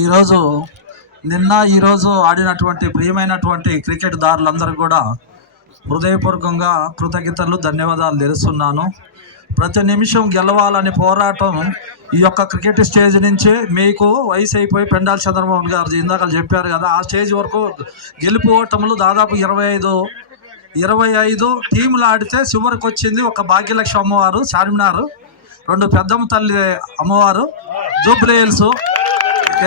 ఈరోజు ఈరోజు ఆడినటువంటి ప్రియమైనటువంటి క్రికెట్ దారులందరూ కూడా హృదయపూర్వకంగా కృతజ్ఞతలు ధన్యవాదాలు తెలుస్తున్నాను. ప్రతి నిమిషం గెలవాలని పోరాటం ఈ యొక్క క్రికెట్ స్టేజ్ నుంచే మీకు వయసు అయిపోయి పెండాల చంద్రబాబు గారు ఇందాక చెప్పారు కదా, ఆ స్టేజ్ వరకు గెలుపు ఓటములు దాదాపు 25 టీములు ఆడితే చివరికి వచ్చింది ఒక భాగ్యలక్ష్మి అమ్మవారు చార్మినార్, 2 పెద్దమ్మ తల్లి అమ్మవారు జూబ్లీ హిల్స్.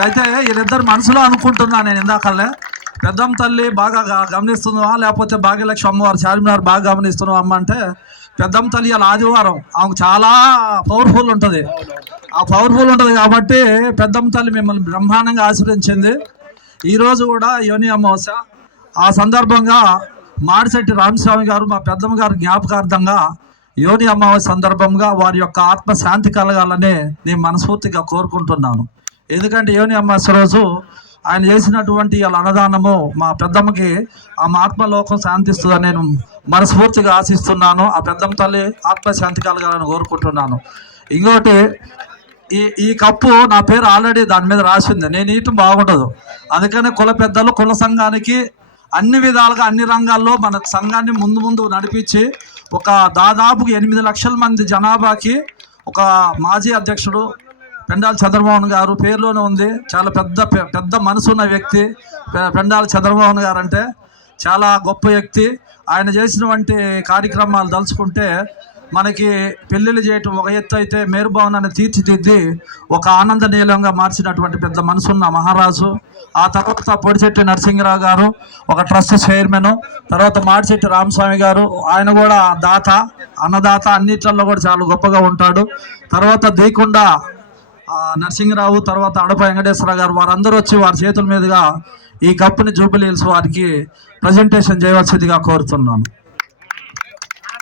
అయితే వీళ్ళిద్దరు మనసులో అనుకుంటున్నా నేను ఇందాకలే, పెద్దమ్మ తల్లి బాగా గమనిస్తున్నావా లేకపోతే భాగ్యలక్ష్మి అమ్మవారు చార్మినార్ బాగా గమనిస్తున్నావా అమ్మ అంటే, పెద్దమ్మ తల్లి అలా ఆదివారం ఆమెకు చాలా పవర్ఫుల్ ఉంటుంది. ఆ పవర్ఫుల్ ఉంటుంది కాబట్టి పెద్దమ్మ తల్లి మిమ్మల్ని బ్రహ్మాండంగా ఆశీర్వదించింది. ఈరోజు కూడా యోని అమావాస్య, ఆ సందర్భంగా మాడిశెట్టి రామస్వామి గారు మా పెద్దమ్మ గారు జ్ఞాపకార్థంగా యోని అమావాస్య సందర్భంగా వారి యొక్క ఆత్మ శాంతి కలగాలని నేను మనస్ఫూర్తిగా కోరుకుంటున్నాను. ఎందుకంటే యోని అమావాస్య రోజు ఆయన చేసినటువంటి వాళ్ళ అన్నదానము మా పెద్దమ్మకి ఆ ఆత్మలోకం శాంతిస్తుందని నేను మనస్ఫూర్తిగా ఆశిస్తున్నాను. ఆ పెద్దమ్మ తల్లి ఆత్మశాంతి కలగాలని కోరుకుంటున్నాను. ఇంకోటి, ఈ కప్పు నా పేరు ఆల్రెడీ దాని మీద రాసింది, నేను ఇటు బాగుండదు. అందుకనే కుల పెద్దలు కుల సంఘానికి అన్ని విధాలుగా అన్ని రంగాల్లో మన సంఘాన్ని ముందు నడిపించి ఒక దాదాపు 8 లక్షల మంది జనాభాకి ఒక మాజీ అధ్యక్షుడు పెండాల చంద్రమోహన్ గారు పేరులోనే ఉంది. చాలా పెద్ద మనసున్న వ్యక్తి పెండాల చంద్రమోహన్ గారు అంటే చాలా గొప్ప వ్యక్తి. ఆయన చేసినటువంటి కార్యక్రమాలు తలుచుకుంటే మనకి పెళ్ళిళ్ళు చేయటం ఒక ఎత్తు అయితే, మేరుభవనాన్ని తీర్చిదిద్ది ఒక ఆనంద నీలంగా మార్చినటువంటి పెద్ద మనసున్న మహారాజు. ఆ తర్వాత పొడిశెట్టి నరసింహరావు గారు ఒక ట్రస్ట్ చైర్మన్, తర్వాత మాడిశెట్టి రామస్వామి గారు, ఆయన కూడా దాత అన్నదాత అన్నిట్లలో కూడా చాలా గొప్పగా ఉంటాడు. తర్వాత దేకొండ నరసింహరావు, తర్వాత అడప వెంకటేశ్వర గారు, వారందరూ వచ్చి వారి చేతుల మీదుగా ఈ కప్పుని జూబ్లీ హిల్స్ వారికి ప్రజెంటేషన్ చేయవలసిందిగా కోరుతున్నాను.